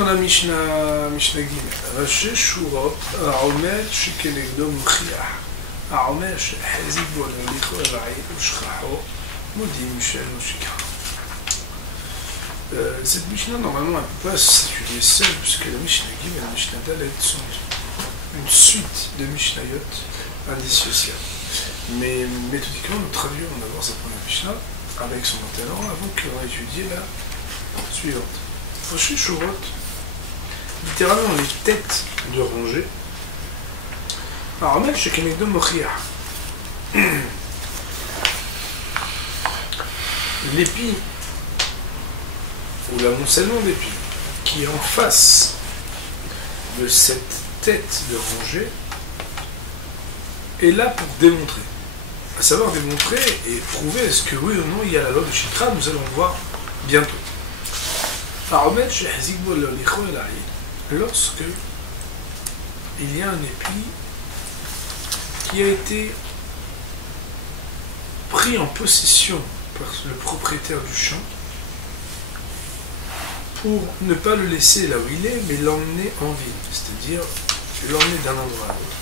dans la Mishnah Gimel. Rashi Shurot, Aomer Shekenegdo Mchiach. Aomer Shehazib Bolalicho Elai Ushraho, Modim Michel Moshika. Cette Mishnah, normalement, elle ne peut pas s'étudier seule, puisque la Mishnah Gimel et la Mishnah Dalet sont une suite de Mishnayot indissociables. Mais méthodiquement, nous traduisons d'abord cette première Mishnah avec son antécédent avant qu'on ait étudié la suivante. Rocher Shurot, littéralement les têtes de rangée. Alors, même chez Kenegdo Mochiach, l'épi ou l'amoncellement d'épi qui est en face de cette tête de rangée est là pour démontrer. À savoir démontrer et prouver est-ce que oui ou non il y a la loi de Shikra, nous allons voir bientôt. Lorsque il y a un épi qui a été pris en possession par le propriétaire du champ pour ne pas le laisser là où il est, mais l'emmener en ville, c'est-à-dire l'emmener d'un endroit à l'autre,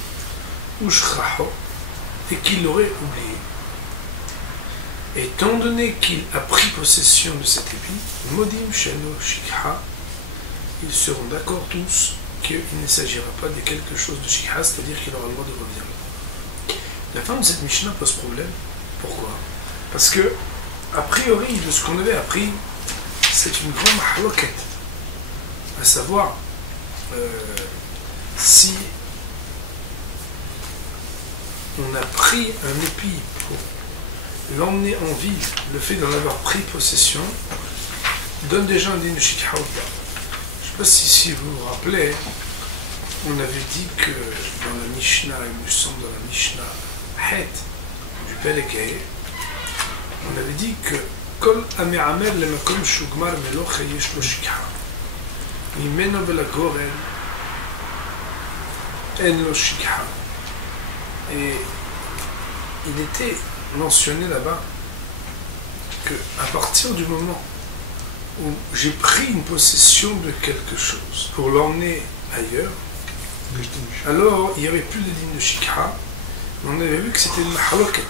ou shraho, et qu'il l'aurait oublié. Étant donné qu'il a pris possession de cet épi, modim sheno shikha, ils seront d'accord tous qu'il ne s'agira pas de quelque chose de shikha, c'est-à-dire qu'il aura le droit de revenir. La fin de cette Mishnah pose problème. Pourquoi? Parce que, a priori, de ce qu'on avait appris, c'est une grande mahloket, à savoir si on a pris un épi pour l'emmener en ville, le fait d'en avoir pris possession, donne déjà un din de shikha ou pas. Je ne sais pas si vous vous rappelez, on avait dit que dans la Mishnah, il me semble dans la Mishnah Het du Pelekei, on avait dit que Kol Ame'amer le Makom Shugmar Meloch Yesh Lo Shikha Mimeno Bela Gorel En Lo Shikha. Et il était mentionné là-bas que à partir du moment où j'ai pris une possession de quelque chose pour l'emmener ailleurs, alors il n'y avait plus de digne de shikha, mais on avait vu que c'était une mahaloket,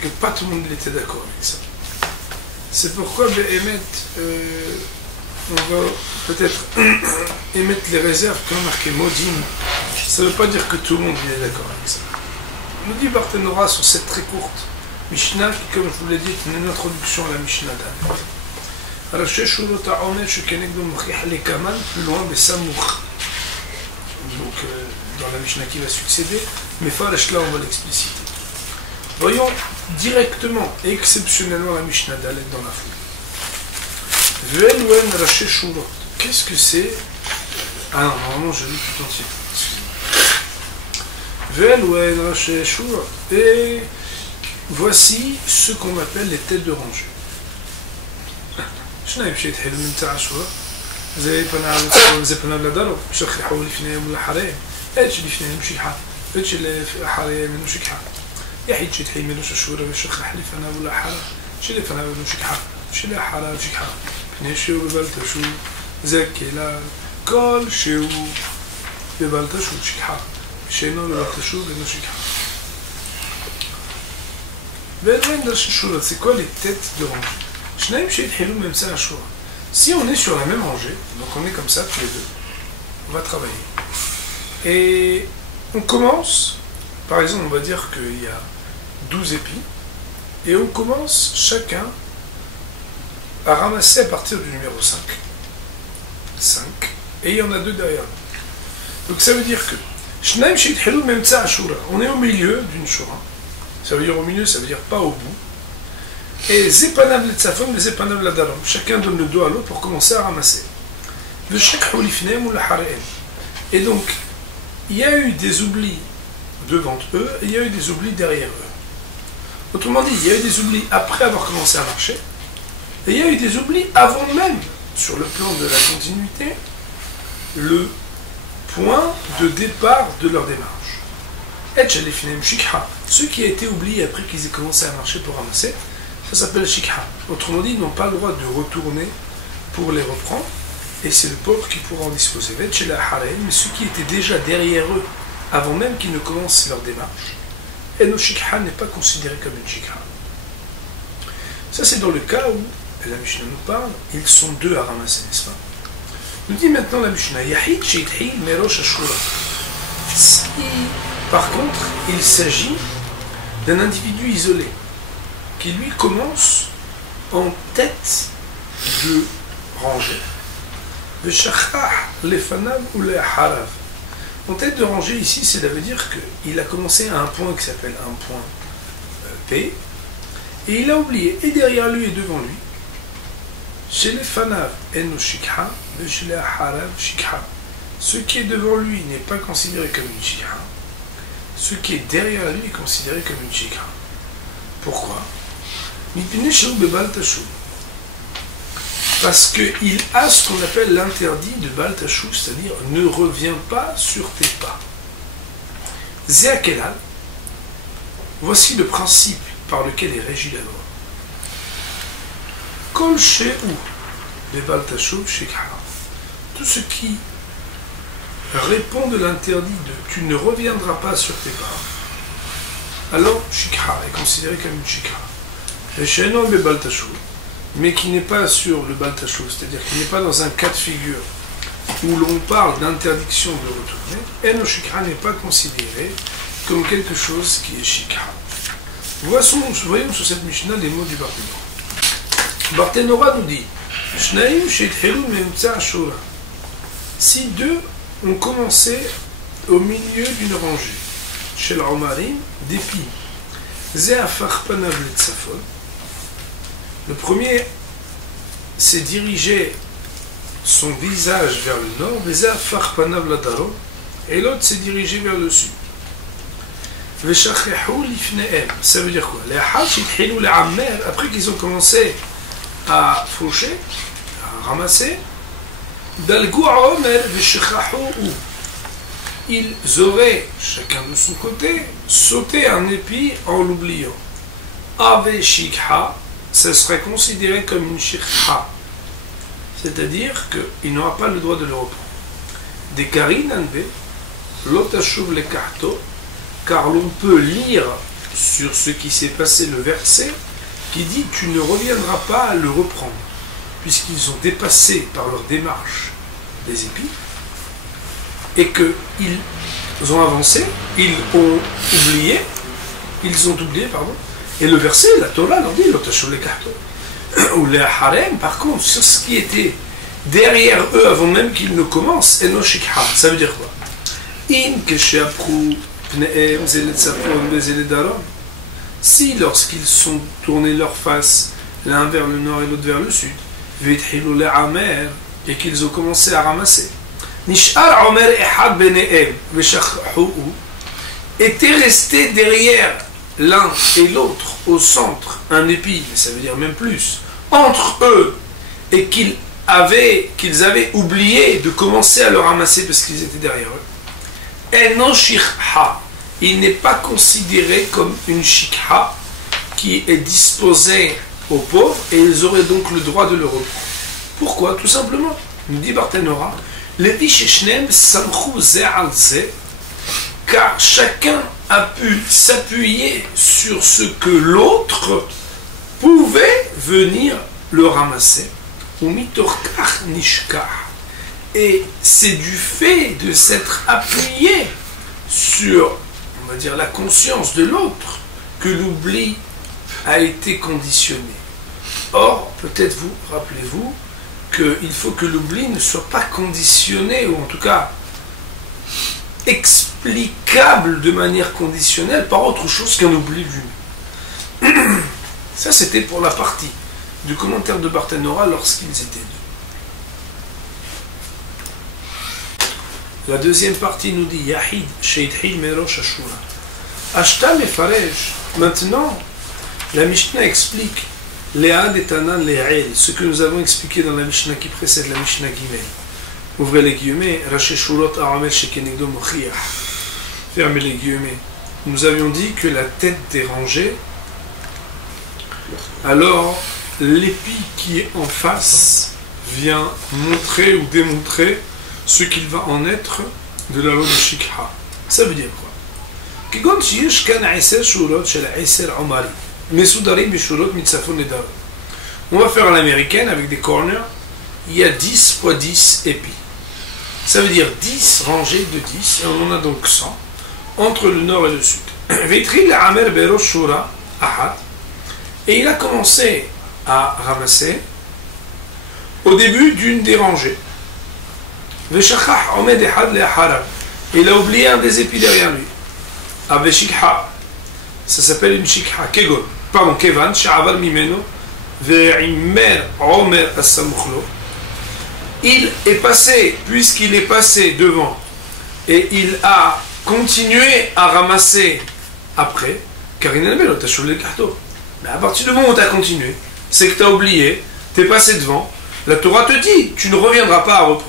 que pas tout le monde était d'accord avec ça. C'est pourquoi on va peut-être émettre les réserves comme marqué modim. Ça ne veut pas dire que tout le monde est d'accord avec ça. Nous dit Barthénora sur cette très courte Mishnah, qui, comme je vous l'ai dit, est une introduction à la Mishnah d'Anne. Alors, chez Shurota Omer, chez Kenegdo Mchiach Lekaman, plus loin, mais Samour. Donc, dans la Mishnah qui va succéder, mais Farash là, on va l'expliciter. Voyons directement et exceptionnellement la Mishnah d'Alet dans la foule. Ve'elwen Raché Shurot. Qu'est-ce que c'est? Ah non, normalement, je lis tout entier. Et voici ce qu'on appelle les têtes de rangée. C'est quoi les têtes de rangée? Si on est sur la même rangée, donc on est comme ça tous les deux, on va travailler. Et on commence, par exemple, on va dire qu'il y a 12 épis, et on commence chacun à ramasser à partir du numéro 5. 5, et il y en a 2 derrière nous. Donc ça veut dire que on est au milieu d'une shura. Ça veut dire au milieu, ça veut dire pas au bout. Et Zepanav le Tzafon, les Zepanav la Daram. Chacun donne le dos à l'autre pour commencer à ramasser. Le Shek Houlifnem ou la Hareem. Et donc, il y a eu des oublis devant eux, et il y a eu des oublis derrière eux. Autrement dit, il y a eu des oublis après avoir commencé à marcher, et il y a eu des oublis avant même, sur le plan de la continuité, le point de départ de leur démarche. Ce qui a été oublié après qu'ils aient commencé à marcher pour ramasser, ça s'appelle shikha. Autrement dit, ils n'ont pas le droit de retourner pour les reprendre. et c'est le pauvre qui pourra en disposer. Mais ceux qui étaient déjà derrière eux, avant même qu'ils ne commencent leur démarche, et nos shikha n'est pas considéré comme une shikha. Ça, c'est dans le cas où la Mishnah nous parle, ils sont deux à ramasser, n'est-ce pas? Nous dit maintenant la Mishnah, Yahid Sheithil Merosh Ashura. Si, par contre, il s'agit d'un individu isolé, qui lui commence en tête de rangée. Le shachah, les fanav ou les harav. En tête de rangée ici, ça veut dire qu'il a commencé à un point qui s'appelle un point P, et il a oublié, et derrière lui et devant lui, chez les fanav, en shikha, et chez les harav, shikha. Ce qui est devant lui n'est pas considéré comme une shikha. Ce qui est derrière lui est considéré comme une shikha. Pourquoi? Parce qu'il a ce qu'on appelle l'interdit de Baal Tashou, c'est-à-dire ne reviens pas sur tes pas. Zéakelal, voici le principe par lequel est régie la loi. Kol She'u de Baal Tashou Shikha. Tout ce qui répond de l'interdit de tu ne reviendras pas sur tes pas, alors Shikha est considéré comme une Shikha. Et She'enon be Baal Tashou, mais qui n'est pas sur le Baal Tashou, c'est-à-dire qui n'est pas dans un cas de figure où l'on parle d'interdiction de retourner, Eno Shikha n'est pas considéré comme quelque chose qui est Shikha. Voyons sur cette Mishnah les mots du Barthénora. Barthénora nous dit Shnaim she'ithilu me'emtza Ashura. Si deux ont commencé au milieu d'une rangée, chez l'Omarim, d'épis, Zéafar panav letzafon. Le premier s'est dirigé son visage vers le nord, Zéafar panav ladarom, et l'autre s'est dirigé vers le sud. Ça veut dire quoi? Après qu'ils ont commencé à faucher, à ramasser, ils auraient, chacun de son côté, sauté un épi en l'oubliant. Ave shikha, ce serait considéré comme une shikha. C'est-à-dire qu'il n'aura pas le droit de le reprendre. Des karinanve, l'otashuv le karto, car l'on peut lire sur ce qui s'est passé le verset qui dit tu ne reviendras pas à le reprendre, puisqu'ils ont dépassé par leur démarche des épis et qu'ils ont avancé, ils ont oublié, pardon, et le verset, la Torah leur dit l'otashuv le karto. Ou les harem, par contre, sur ce qui était derrière eux avant même qu'ils ne commencent, eno shikha. Ça veut dire quoi? In kesheapru pneem zelet safon bezelet darom. Si lorsqu'ils sont tournés leur face, l'un vers le nord et l'autre vers le sud, vithilu le amer, et qu'ils ont commencé à ramasser, nishar omer ehad beneem veshachhu, était resté derrière l'un et l'autre, au centre, un épi, mais ça veut dire même plus, entre eux, et qu'ils avaient oublié de commencer à le ramasser parce qu'ils étaient derrière eux. Eno shikha, il n'est pas considéré comme une shikha qui est disposée aux pauvres, et ils auraient donc le droit de le reprendre. Pourquoi? Tout simplement, nous dit Barthénora, les sheshnem samchou ze al ze, car chacun a pu s'appuyer sur ce que l'autre pouvait venir le ramasser. Et c'est du fait de s'être appuyé sur, on va dire, la conscience de l'autre que l'oubli a été conditionné. Or, peut-être vous, rappelez-vous, qu'il faut que l'oubli ne soit pas conditionné, ou en tout cas explicable de manière conditionnelle par autre chose qu'un oubli lui-même. Ça, c'était pour la partie du commentaire de Barthénora lorsqu'ils étaient deux. La deuxième partie nous dit Yahid sheithil merosh ashura. Ashta mefarej. Maintenant, la Mishnah explique Léad et Tanan Lé'el, ce que nous avons expliqué dans la Mishnah qui précède la Mishnah Gimel. Ouvrez les guillemets, Raché Shurot Aramel Shekenegdo Mochiach. Fermez les guillemets. Nous avions dit que la tête est rangée, alors l'épi qui est en face vient montrer ou démontrer ce qu'il va en être de la loi de Shikha. Ça veut dire quoi? كيقول شيش كان عسر شروط شل عسر عمري مسودارين بشروط متسافون لدار. On va faire à l'américaine avec des corners. Il y a 10 fois 10 épis. Ça veut dire 10 rangées de 10, et on en a donc 100 entre le nord et le sud. Et il a commencé à ramasser au début d'une des rangées. Il a oublié un des épis derrière lui. Ça s'appelle une shikha. Pardon, kevan, sha'aval mimeno, ve'imer omer as-samukhlo. Il est passé, puisqu'il est passé devant, et il a continué à ramasser après, car il n'a pas le chouvé le carton. Mais à partir du moment où tu as continué, c'est que tu as oublié, tu es passé devant, la Torah te dit, tu ne reviendras pas à reprendre.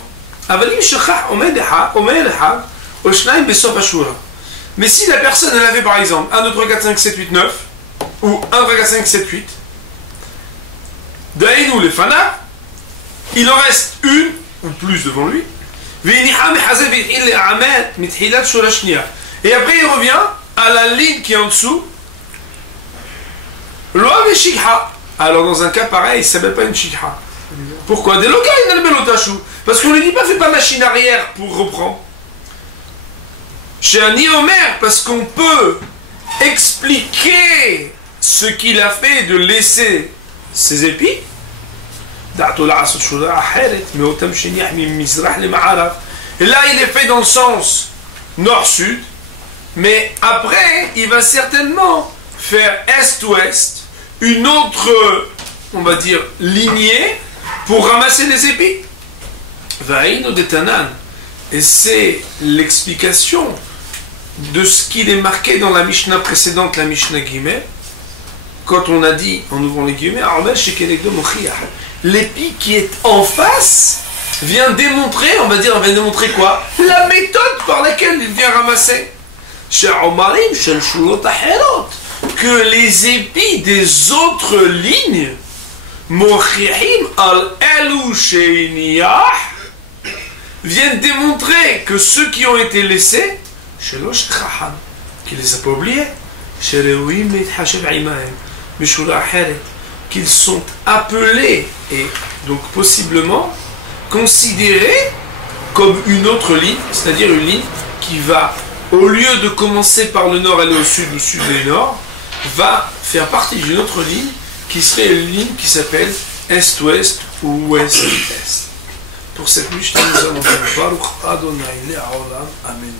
Mais si la personne, elle avait par exemple 1, 2, 3, 4, 5, 7, 8, 9, ou 1, 3, 4, 5, 7, 8, Daïnou les fana, il en reste une ou plus devant lui. Et après il revient à la ligne qui est en dessous. Alors dans un cas pareil, ça ne s'appelle pas une shikha. Pourquoi? Parce qu'on ne lui dit pas fais pas machine arrière pour reprendre. Chez Ani Omer, parce qu'on peut expliquer ce qu'il a fait de laisser ses épis. Et là, il est fait dans le sens nord-sud, mais après, il va certainement faire est-ouest, une autre, on va dire, lignée pour ramasser les épis. Et c'est l'explication de ce qu'il est marqué dans la Mishnah précédente, la Mishnah Guillemets, quand on a dit, en ouvrant les guillemets, l'épi qui est en face vient démontrer, on va dire, vient démontrer quoi? La méthode par laquelle il vient ramasser. Que les épis des autres lignes viennent démontrer que ceux qui ont été laissés, qui les a pas oubliés, qu'ils sont appelés et donc possiblement considérés comme une autre ligne, c'est-à-dire une ligne qui va, au lieu de commencer par le nord et aller au sud ou sud et nord, va faire partie d'une autre ligne qui serait une ligne qui s'appelle est-ouest ou ouest-est. Pour cette nuit, je te nous allons faire Baruch Adonai Le'olam. Amen.